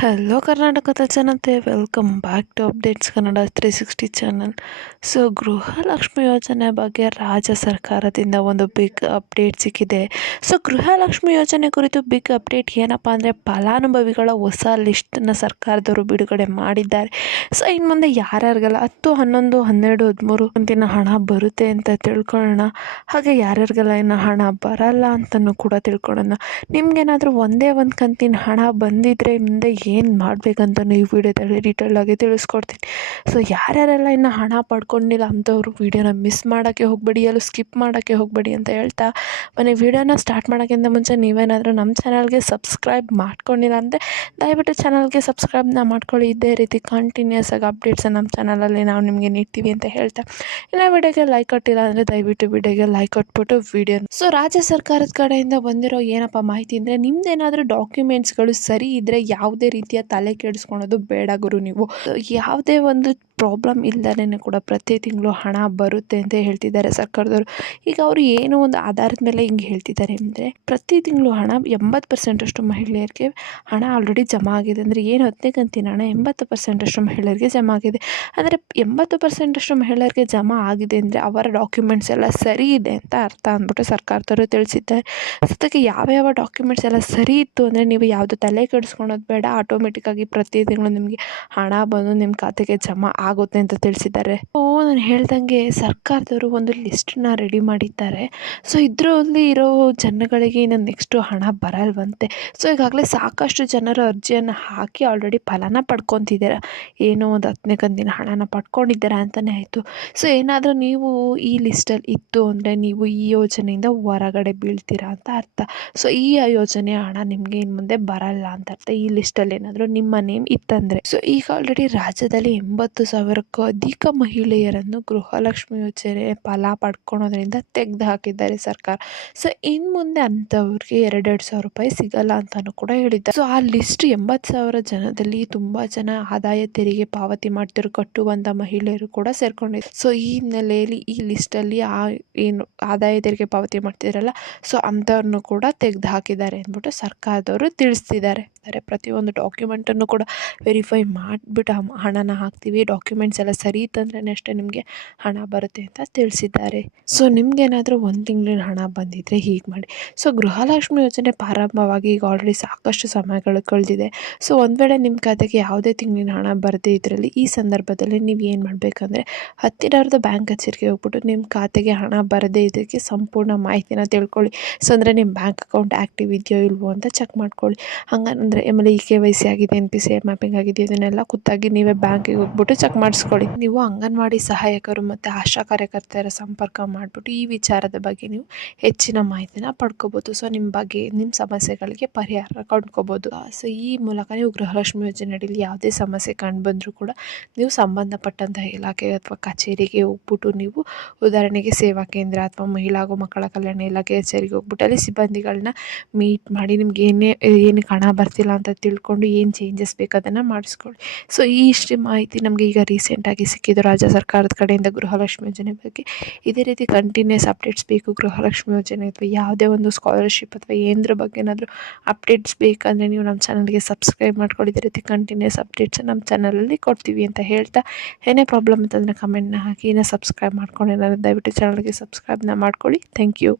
Hello ಕರ್ನಾಟಕದ ಜನತೆ, welcome back to updates Kannada 360 channel. So Gruhalakshmi ಯೋಜನೆ ಬಗ್ಗೆ ರಾಜ್ಯ ಸರ್ಕಾರದಿಂದ ಒಂದು ಬಿಗ್ ಅಪ್ಡೇಟ್ ಸಿಕ್ಕಿದೆ. ಸೊ ಗೃಹಲಕ್ಷ್ಮಿ ಯೋಜನೆ ಕುರಿತು ಬಿಗ್ ಅಪ್ಡೇಟ್ ಏನಪ್ಪ ಅಂದರೆ, ಫಲಾನುಭವಿಗಳ ಹೊಸ ಲಿಸ್ಟನ್ನು ಸರ್ಕಾರದವರು ಬಿಡುಗಡೆ ಮಾಡಿದ್ದಾರೆ. ಸೊ ಇನ್ನು ಮುಂದೆ ಯಾರ್ಯಾರಿಗೆಲ್ಲ 10, 11, 12, 13 ಕಂತಿನ ಹಣ ಬರುತ್ತೆ ಅಂತ ತಿಳ್ಕೊಳ್ಳೋಣ. ಹಾಗೆ ಯಾರ್ಯಾರಿಗೆಲ್ಲ ಇನ್ನು ಹಣ ಬರಲ್ಲ ಅಂತಲೂ ಕೂಡ ತಿಳ್ಕೊಳ್ಳೋಣ. ನಿಮ್ಗೇನಾದರೂ ಒಂದೇ ಒಂದು ಕಂತಿನ ಹಣ ಬಂದಿದ್ದರೆ ಮುಂದೆ ಏನು ಮಾಡಬೇಕಂತ ಈ ವಿಡಿಯೋದಲ್ಲಿ ಡೀಟೇಲಾಗಿ ತಿಳಿಸ್ಕೊಡ್ತೀನಿ. ಸೊ ಯಾರ್ಯಾರೆಲ್ಲ ಇನ್ನು ಹಣ ಪಡ್ಕೊಂಡಿಲ್ಲ ಅಂಥವ್ರು ವಿಡಿಯೋನ ಮಿಸ್ ಮಾಡೋಕ್ಕೆ ಹೋಗಬೇಡಿ, ಎಲ್ಲೂ ಸ್ಕಿಪ್ ಮಾಡೋಕ್ಕೆ ಹೋಗಬೇಡಿ ಅಂತ ಹೇಳ್ತಾ ಮನೆ ವಿಡಿಯೋನ ಸ್ಟಾರ್ಟ್ ಮಾಡೋಕ್ಕಿಂತ ಮುಂಚೆ ನೀವೇನಾದರೂ ನಮ್ಮ ಚಾನಲ್ಗೆ ಸಬ್ಸ್ಕ್ರೈಬ್ ಮಾಡ್ಕೊಂಡಿಲ್ಲ ಅಂದರೆ ದಯವಿಟ್ಟು ಚಾನಲ್ಗೆ ಸಬ್ಸ್ಕ್ರೈಬ್ನ ಮಾಡ್ಕೊಳ್ಳಿ. ಇದೇ ರೀತಿ ಕಂಟಿನ್ಯೂಸ್ ಆಗಿ ಅಪ್ಡೇಟ್ಸ್ ನಮ್ಮ ಚಾನಲಲ್ಲಿ ನಾವು ನಿಮಗೆ ನೀಡ್ತೀವಿ ಅಂತ ಹೇಳ್ತಾ, ಇಲ್ಲ ವಿಡಿಯೋಗೆ ಲೈಕ್ ಕೊಟ್ಟಿಲ್ಲ ಅಂದರೆ ದಯವಿಟ್ಟು ವಿಡಿಯೋಗೆ ಲೈಕ್ ಕೊಟ್ಬಿಟ್ಟು ವಿಡಿಯೋ. ಸೊ ರಾಜ್ಯ ಸರ್ಕಾರದ ಕಡೆಯಿಂದ ಬಂದಿರೋ ಏನಪ್ಪ ಮಾಹಿತಿ ಅಂದರೆ, ನಿಮ್ದೇನಾದರೂ ಡಾಕ್ಯುಮೆಂಟ್ಸ್ಗಳು ಸರಿ ಇದ್ದರೆ ಯಾವುದೇ ರೀತಿಯ ತಲೆ ಕೆಡಿಸ್ಕೊಳೋದು ಬೇಡ ಗುರು. ನೀವು ಯಾವುದೇ ಒಂದು ಪ್ರಾಬ್ಲಮ್ ಇಲ್ಲದೇ ಕೂಡ ಪ್ರತಿ ತಿಂಗಳು ಹಣ ಬರುತ್ತೆ ಅಂತ ಹೇಳ್ತಿದ್ದಾರೆ ಸರ್ಕಾರದವರು. ಈಗ ಅವರು ಏನೋ ಒಂದು ಆಧಾರದ ಮೇಲೆ ಹಿಂಗೆ ಹೇಳ್ತಿದ್ದಾರೆ ಅಂದರೆ, ಪ್ರತಿ ತಿಂಗಳು ಹಣ 80% ಅಷ್ಟು ಮಹಿಳೆಯರಿಗೆ ಹಣ ಆಲ್ರೆಡಿ ಜಮಾ ಆಗಿದೆ. ಅಂದರೆ ಏನು 10ನೇ ಕಂತಿನ ಹಣ 80% ಅಷ್ಟು ಮಹಿಳೆಯರಿಗೆ ಜಮಾ ಆಗಿದೆ. ಅಂದರೆ 80% ಅಷ್ಟು ಮಹಿಳೆಯರಿಗೆ ಜಮಾ ಆಗಿದೆ ಅಂದರೆ ಅವರ ಡಾಕ್ಯುಮೆಂಟ್ಸ್ ಎಲ್ಲ ಸರಿ ಇದೆ ಅಂತ ಅರ್ಥ ಅಂದ್ಬಿಟ್ಟು ಸರ್ಕಾರದವರು ತಿಳಿಸಿದ್ದಾರೆ. ಸದ್ಯಕ್ಕೆ ಯಾವ ಡಾಕ್ಯುಮೆಂಟ್ಸ್ ಎಲ್ಲ ಸರಿ ಇತ್ತು ಅಂದರೆ ನೀವು ಯಾವುದು ತಲೆ ಕೆಡಿಸ್ಕೊಳೋದು ಬೇಡ, ಆಟೋಮೆಟಿಕ್ಕಾಗಿ ಪ್ರತಿ ತಿಂಗಳು ನಿಮಗೆ ಹಣ ಬಂದು ನಿಮ್ಮ ಖಾತೆಗೆ ಜಮಾ ಆಗುತ್ತೆ ಅಂತ ತಿಳಿಸಿದ್ದಾರೆ. ನಾನು ಹೇಳ್ದಂಗೆ ಸರ್ಕಾರದವರು ಒಂದು ಲಿಸ್ಟನ್ನ ರೆಡಿ ಮಾಡಿದ್ದಾರೆ. ಸೊ ಇದರಲ್ಲಿ ಇರೋ ಜನಗಳಿಗೆ ಇನ್ನು ನೆಕ್ಸ್ಟು ಹಣ ಬರಲ್ವಂತೆ. ಸೊ ಈಗಾಗಲೇ ಸಾಕಷ್ಟು ಜನರು ಅರ್ಜಿಯನ್ನು ಹಾಕಿ ಆಲ್ರೆಡಿ ಫಲನ ಪಡ್ಕೊತಿದ್ದಾರೆ. ಏನೋ ಒಂದು 10ನೇ ಕಂತಿನ ಹಣನ ಪಡ್ಕೊಂಡಿದ್ದಾರೆ ಅಂತಲೇ ಆಯಿತು. ಸೊ ಏನಾದರೂ ನೀವು ಈ ಲಿಸ್ಟಲ್ಲಿ ಇತ್ತು ಅಂದರೆ ನೀವು ಈ ಯೋಜನೆಯಿಂದ ಹೊರಗಡೆ ಬೀಳ್ತೀರಾ ಅಂತ ಅರ್ಥ. ಸೊ ಈ ಯೋಜನೆಯ ಹಣ ನಿಮಗೆ ಇನ್ನು ಮುಂದೆ ಬರಲ್ಲ ಅಂತ ಅರ್ಥ, ಈ ಲಿಸ್ಟಲ್ಲಿ ಏನಾದರೂ ನಿಮ್ಮ ನೇಮ್ ಇತ್ತಂದರೆ. ಸೊ ಈಗ ಆಲ್ರೆಡಿ ರಾಜ್ಯದಲ್ಲಿ 80,000ಕ್ಕೂ ಅಧಿಕ ಮಹಿಳೆಯರನ್ನು ಗೃಹಲಕ್ಷ್ಮಿ ಯೋಜನೆ ಫಲ ಪಡ್ಕೊಳೋದ್ರಿಂದ ತೆಗೆದು ಹಾಕಿದ್ದಾರೆ ಸರ್ಕಾರ. ಸೊ ಇನ್ನು ಮುಂದೆ ಅಂಥವ್ರಿಗೆ 2,000 ರೂಪಾಯಿ ಸಿಗಲ್ಲ ಅಂತಲೂ ಕೂಡ ಹೇಳಿದ್ದಾರೆ. ಸೊ ಆ ಲಿಸ್ಟ್ 80,000 ಜನದಲ್ಲಿ ತುಂಬ ಜನ ಆದಾಯ ತೆರಿಗೆ ಪಾವತಿ ಮಾಡ್ತಿರೋ ಕಟ್ಟುವಂಥ ಮಹಿಳೆಯರು ಕೂಡ ಸೇರ್ಕೊಂಡಿದ್ದಾರೆ. ಸೊ ಈ ಹಿನ್ನೆಲೆಯಲ್ಲಿ ಈ ಲಿಸ್ಟಲ್ಲಿ ಏನು ಆದಾಯ ತೆರಿಗೆ ಪಾವತಿ ಮಾಡ್ತಿದ್ರಲ್ಲ, ಸೊ ಅಂಥವ್ರನ್ನು ಕೂಡ ತೆಗೆದು ಹಾಕಿದ್ದಾರೆ ಅಂದ್ಬಿಟ್ಟು ಸರ್ಕಾರದವರು ತಿಳಿಸ್ತಿದ್ದಾರೆ. ಪ್ರತಿಯೊಂದು ಡಾಕ್ಯುಮೆಂಟನ್ನು ಕೂಡ ವೆರಿಫೈ ಮಾಡಿಬಿಟ್ಟು ಹಣನ ಹಾಕ್ತೀವಿ, ಡಾಕ್ಯುಮೆಂಟ್ಸ್ ಎಲ್ಲ ಸರಿ ಇತ್ತಂದ್ರೆ ಅಷ್ಟೇ ನಿಮಗೆ ಹಣ ಬರುತ್ತೆ ಅಂತ ತಿಳಿಸಿದ್ದಾರೆ. ಸೊ ನಿಮ್ಗೇನಾದರೂ ಒಂದು ತಿಂಗಳಿನ ಹಣ ಬಂದಿದ್ದರೆ ಹೀಗೆ ಮಾಡಿ. ಸೊ ಗೃಹಲಕ್ಷ್ಮಿ ಯೋಜನೆ ಪ್ರಾರಂಭವಾಗಿ ಈಗ ಆಲ್ರೆಡಿ ಸಾಕಷ್ಟು ಸಮಯಗಳು ಕಳೆದಿದೆ. ಸೊ ಒಂದು ವೇಳೆ ನಿಮ್ಮ ಖಾತೆಗೆ ಯಾವುದೇ ತಿಂಗಳಿನ ಹಣ ಬರದೇ ಇದರಲ್ಲಿ ಈ ಸಂದರ್ಭದಲ್ಲಿ ನೀವು ಏನು ಮಾಡಬೇಕಂದ್ರೆ, ಹತ್ತಿರದ ಬ್ಯಾಂಕ್ ಕಚೇರಿಗೆ ಹೋಗ್ಬಿಟ್ಟು ನಿಮ್ಮ ಖಾತೆಗೆ ಹಣ ಬರದೇ ಇದಕ್ಕೆ ಸಂಪೂರ್ಣ ಮಾಹಿತಿನ ತಿಳ್ಕೊಳ್ಳಿ. ಸೊ ಅಂದರೆ ನಿಮ್ಮ ಬ್ಯಾಂಕ್ ಅಕೌಂಟ್ ಆ್ಯಕ್ಟಿವ್ ಇದೆಯೋ ಇಲ್ವೋ ಅಂತ ಚೆಕ್ ಮಾಡ್ಕೊಳ್ಳಿ. ಹಂಗಂದರೆ ಆಮೇಲೆ KYC ಆಗಿದೆ, NPCI ಮ್ಯಾಪಿಂಗ್ ಆಗಿದೆ, ಇದನ್ನೆಲ್ಲ ಖುದ್ದಾಗಿ ನೀವೇ ಬ್ಯಾಂಕಿಗೆ ಹೋಗ್ಬಿಟ್ಟು ಚೆಕ್ ಮಾಡಿಸ್ಕೊಳ್ಳಿ. ನೀವು ಅಂಗನವಾಡಿ ಸಹಾಯಕರು ಮತ್ತು ಆಶಾ ಕಾರ್ಯಕರ್ತರ ಸಂಪರ್ಕ ಮಾಡಿಬಿಟ್ಟು ಈ ವಿಚಾರದ ಬಗ್ಗೆ ನೀವು ಹೆಚ್ಚಿನ ಮಾಹಿತಿನ ಪಡ್ಕೋಬೋದು. ಸೊ ನಿಮ್ಮ ಬಗ್ಗೆ ನಿಮ್ಮ ಸಮಸ್ಯೆಗಳಿಗೆ ಪರಿಹಾರ ಕಂಡ್ಕೋಬೋದು. ಸೊ ಈ ಮೂಲಕ ನೀವು ಗೃಹಲಕ್ಷ್ಮಿ ಯೋಜನೆ ಅಡಿಯಲ್ಲಿ ಯಾವುದೇ ಸಮಸ್ಯೆ ಕಂಡು ಬಂದರೂ ಕೂಡ ನೀವು ಸಂಬಂಧಪಟ್ಟಂತಹ ಇಲಾಖೆ ಅಥವಾ ಕಚೇರಿಗೆ ಹೋಗ್ಬಿಟ್ಟು, ನೀವು ಉದಾಹರಣೆಗೆ ಸೇವಾ ಕೇಂದ್ರ ಅಥವಾ ಮಹಿಳಾ ಹಾಗೂ ಮಕ್ಕಳ ಕಲ್ಯಾಣ ಇಲಾಖೆ ಕಚೇರಿಗೆ ಹೋಗ್ಬಿಟ್ಟು ಅಲ್ಲಿ ಸಿಬ್ಬಂದಿಗಳನ್ನ ಮೀಟ್ ಮಾಡಿ ನಿಮ್ಗೆ ಏನಕ್ಕೆ ಹಣ ಬರ್ತಿಲ್ಲ ಅಂತ ತಿಳ್ಕೊಂಡು ಏನು ಚೇಂಜಸ್ ಬೇಕು ಅದನ್ನು ಮಾಡಿಸ್ಕೊಳ್ಳಿ. ಸೊ ಈ ಇಷ್ಟು ಮಾಹಿತಿ ನಮಗೆ ಈಗ ರೀಸೆಂಟಾಗಿ ಸಿಕ್ಕಿದ್ದು ರಾಜ್ಯ ಸರ್ಕಾರದ ಕಡೆಯಿಂದ ಗೃಹಲಕ್ಷ್ಮಿ ಯೋಜನೆ ಬಗ್ಗೆ. ಇದೇ ರೀತಿ ಕಂಟಿನ್ಯೂಸ್ ಅಪ್ಡೇಟ್ಸ್ ಬೇಕು ಗೃಹಲಕ್ಷ್ಮಿ ಯೋಜನೆ ಅಥವಾ ಯಾವುದೇ ಒಂದು ಸ್ಕಾಲರ್ಶಿಪ್ ಅಥವಾ ಏನರ ಬಗ್ಗೆ ಏನಾದರೂ ಅಪ್ಡೇಟ್ಸ್ ಬೇಕಂದರೆ ನೀವು ನಮ್ಮ ಚಾನಲ್ಗೆ ಸಬ್ಸ್ಕ್ರೈಬ್ ಮಾಡ್ಕೊಳ್ಳಿ. ಇದೇ ರೀತಿ ಕಂಟಿನ್ಯೂಸ್ ಅಪ್ಡೇಟ್ಸ್ ನಮ್ಮ ಚಾನಲಲ್ಲಿ ಕೊಡ್ತೀವಿ ಅಂತ ಹೇಳ್ತಾ, ಏನೇ ಪ್ರಾಬ್ಲಮ್ ಅಂತಂದರೆ ಕಮೆಂಟ್ನ ಹಾಕಿ. ಸಬ್ಸ್ಕ್ರೈಬ್ ಮಾಡ್ಕೊಂಡಿಲ್ಲ ದಯವಿಟ್ಟು ಚಾನಲ್ಗೆ ಸಬ್ಸ್ಕ್ರೈಬ್ನ ಮಾಡ್ಕೊಳ್ಳಿ. Thank you.